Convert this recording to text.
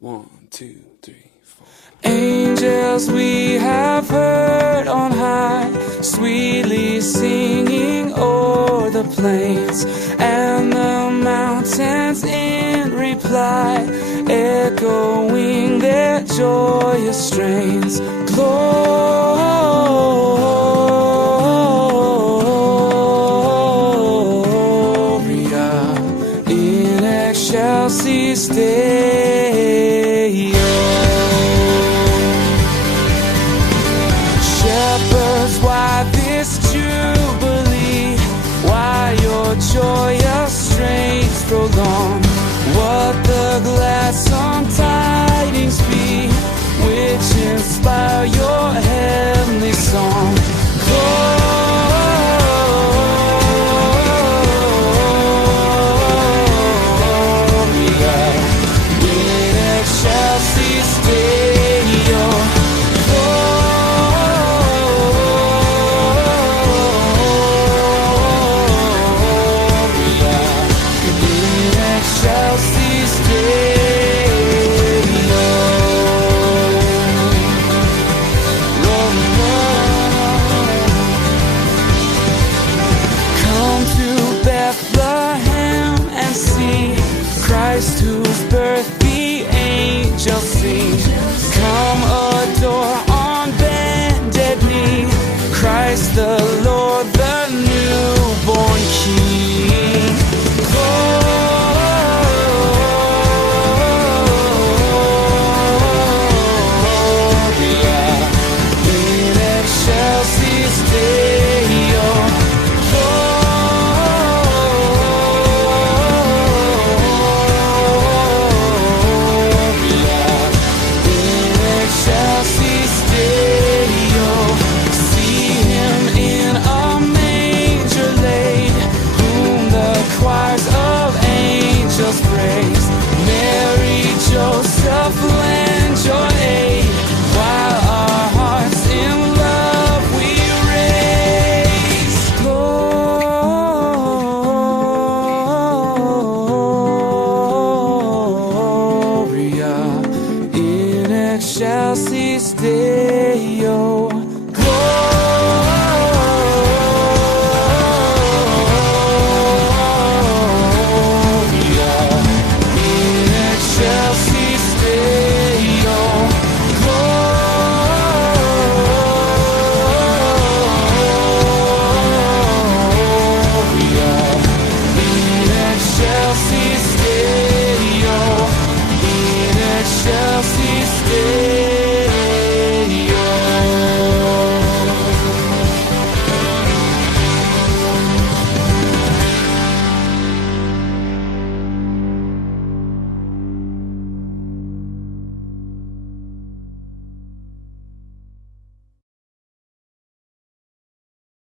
1, 2, 3, 4. Angels we have heard on high, sweetly singing o'er the plains, and the mountains in reply, echoing their joyous strains. Gloria in excelsis Deo. Shepherds, why this jubilee? Why your joyous strains prolong? What the glad song tidings be, which inspire your heavenly song? Gloria in excelsis Deo. Christ whose birth the angels sing. Come adore on bended knee Christ the Lord.